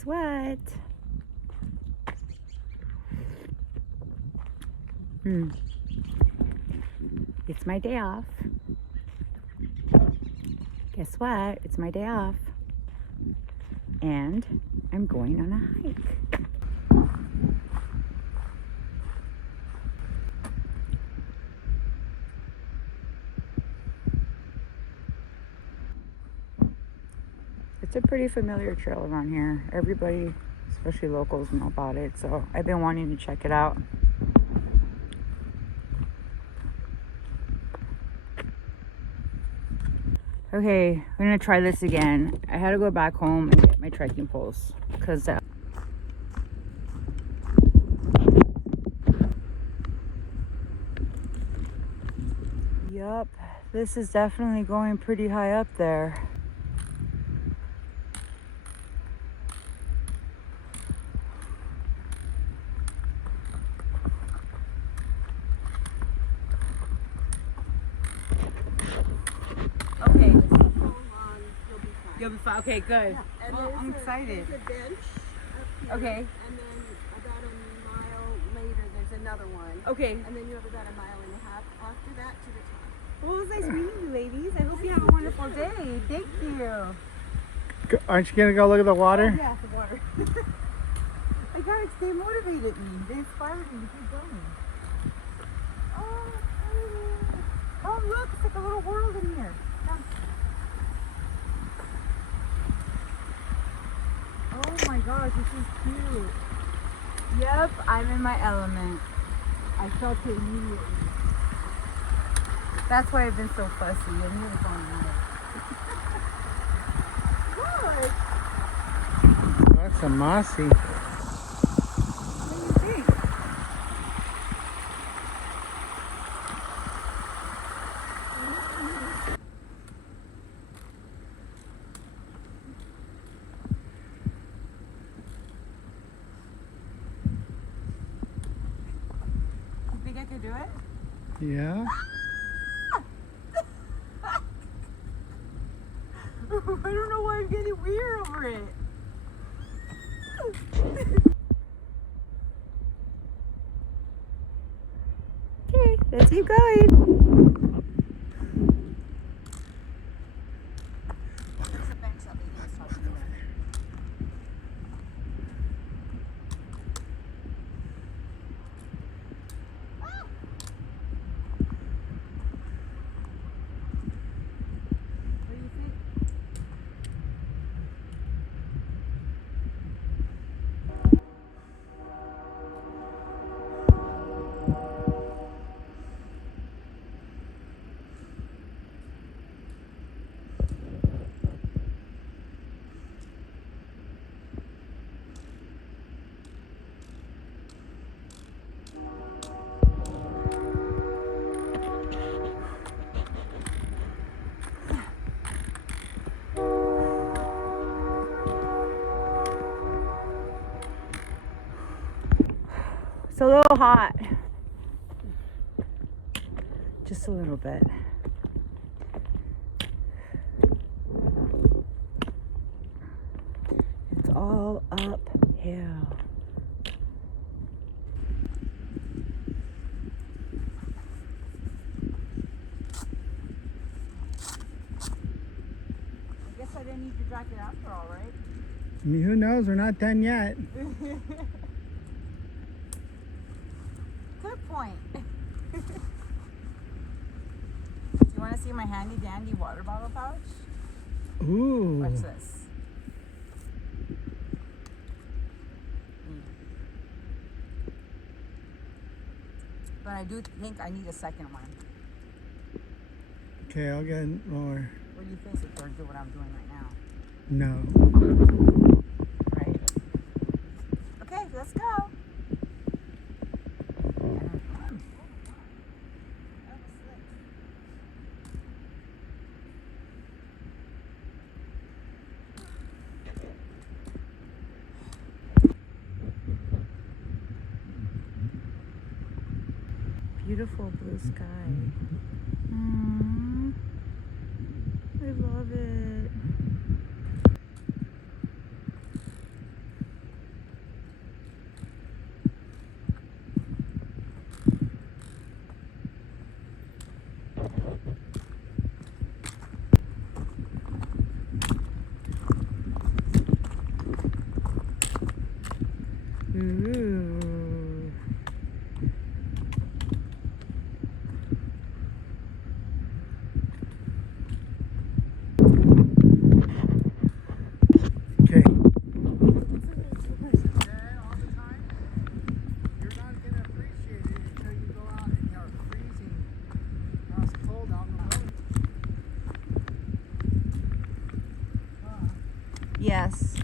Guess what? It's my day off. Guess what? It's my day off. And I'm going on a hike. It's a pretty familiar trail around here. Everybody, especially locals, know about it. So I've been wanting to check it out. Okay, we're gonna try this again. I had to go back home and get my trekking poles because yup, this is definitely going pretty high up there. Okay. You'll be fine. Okay, good. Yeah. And Oh, I'm excited. There's a bench up here. Okay. And then about a mile later, there's another one. Okay. And then you have about a mile and a half after that to the top. Well, it was nice meeting you, ladies. I hope you have a wonderful day. Thank you. Aren't you gonna go look at the water? Yeah, the water. They motivated me. They inspired me to keep going. Oh, look, it's like a little world in here. Come. Oh my gosh, this is cute. Yep, I'm in my element. I felt it immediately. That's why I've been so fussy. I knew it was going on. Good. That's a mossy. What do you think? You think I could do it? Yeah. I don't know why I'm getting weird over it. Okay, let's keep going. It's a little hot. Just a little bit. It's all uphill. I guess I didn't need your jacket after all, right? I mean, who knows? We're not done yet. Good point. Do you want to see my handy dandy water bottle pouch? Ooh. Watch this. But I do think I need a second one. Okay, I'll get more. What do you think if I do what I'm doing right now? No. Right? Okay, let's go. Beautiful blue sky. I love it. Yes.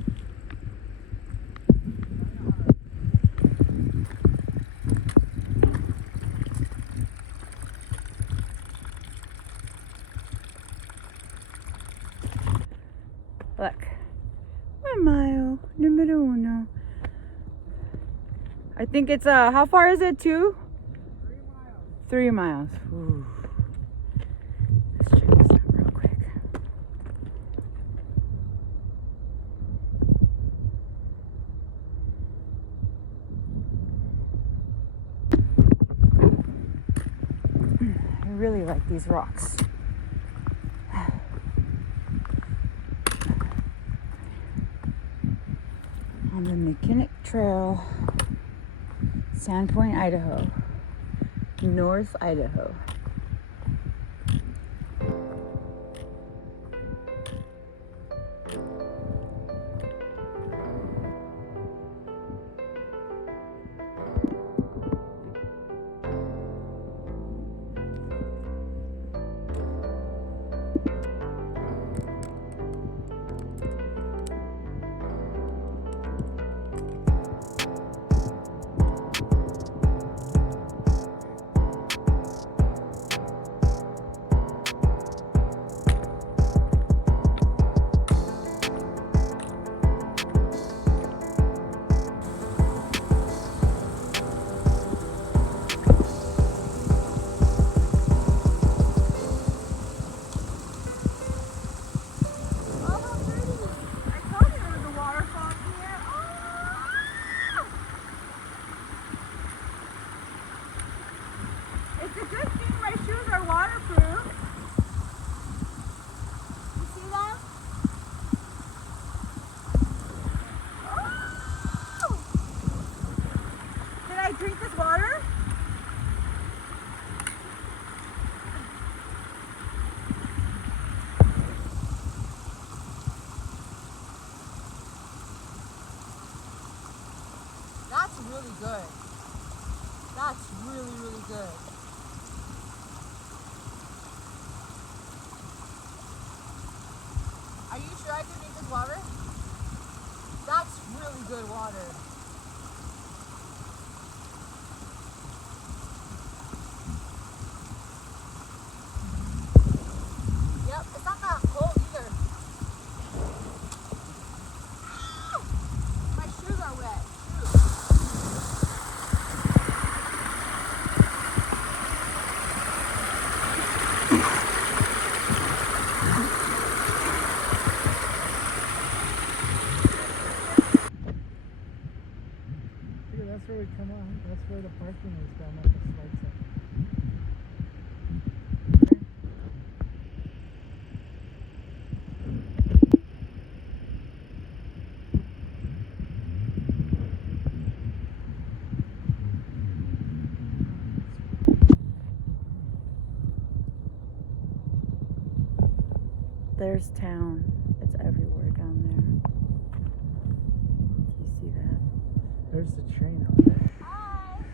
Look. 1 mile, numero uno. I think it's how far is it? 2? 3 miles. Ooh. Let's check this out real quick. I really like these rocks. On the McKinnick Trail, Sandpoint, Idaho, North Idaho. It's a good thing my shoes are waterproof. You see that? Oh! Did I drink this water? That's really good. That's really, really good. Are you sure I can drink this water? That's really good water. Yep, it's not that cold either. Ow! My shoes are wet. Dude, that's where we come on. That's where the parking is down at the slide center. There's town. It's everywhere down there. Do you see that? There's the train out there. Hi.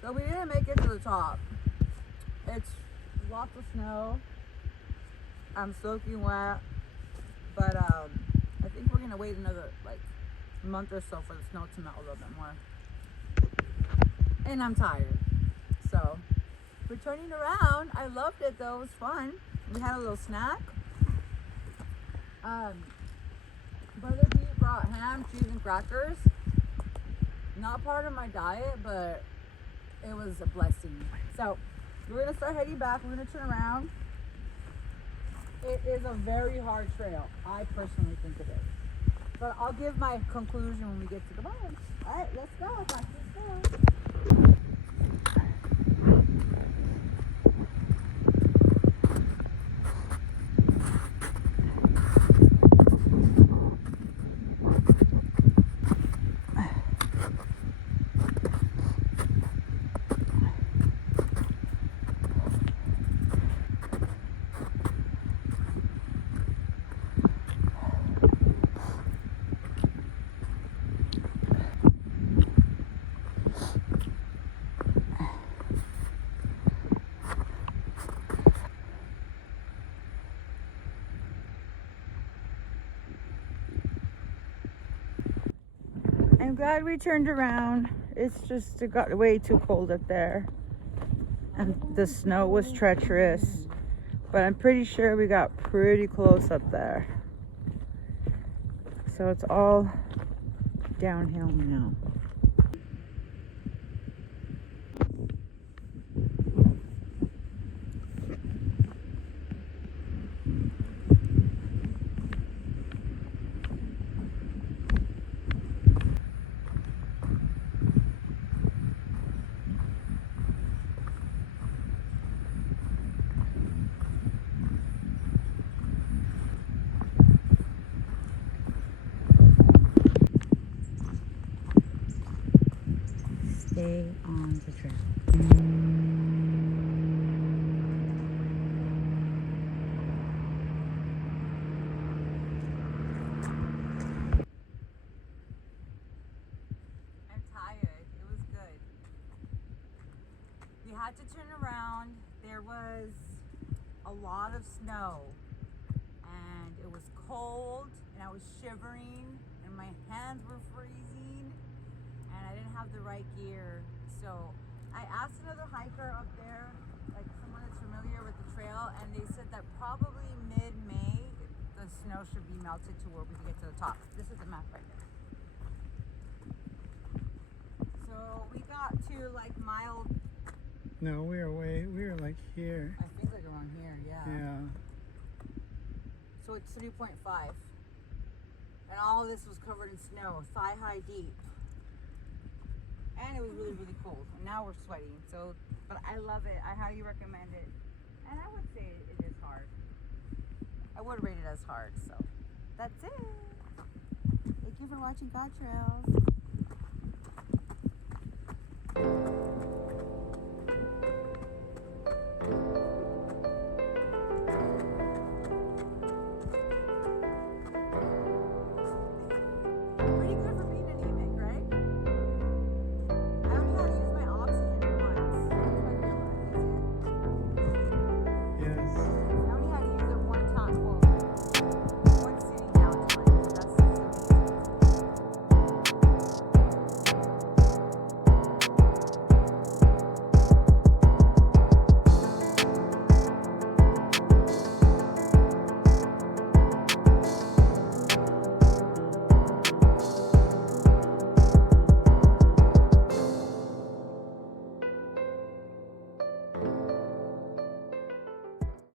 So we didn't make it to the top. It's lots of snow. I'm soaking wet, but I think we're gonna wait another like month or so for the snow to melt a little bit more. And I'm tired, so we're turning around. I loved it though. It was fun. We had a little snack. Brother Pete brought ham, cheese, and crackers. Not part of my diet, but it was a blessing. So we're gonna start heading back. We're gonna turn around. It is a very hard trail. I personally think it is. But I'll give my conclusion when we get to the bottom. Alright, let's go. Let's go. I'm glad we turned around. It's just, it got way too cold up there. And the snow was treacherous. But I'm pretty sure we got pretty close up there. So it's all downhill now. Stay on the trail. I'm tired. It was good. We had to turn around. There was a lot of snow and it was cold and I was shivering and my hands were freezing and I didn't have the right gear. So I asked another hiker up there, like someone that's familiar with the trail, and they said that probably mid-May the snow should be melted to where we can get to the top. This is the map right here. So we got to like mild. No, we were like here. I think like around here, yeah. Yeah. So it's 3.5. And all this was covered in snow, thigh high deep. And it was really, really cold. And now we're sweating. So, but I love it. I highly recommend it. And I would say it is hard. I would rate it as hard. So that's it. Thank you for watching God Trails.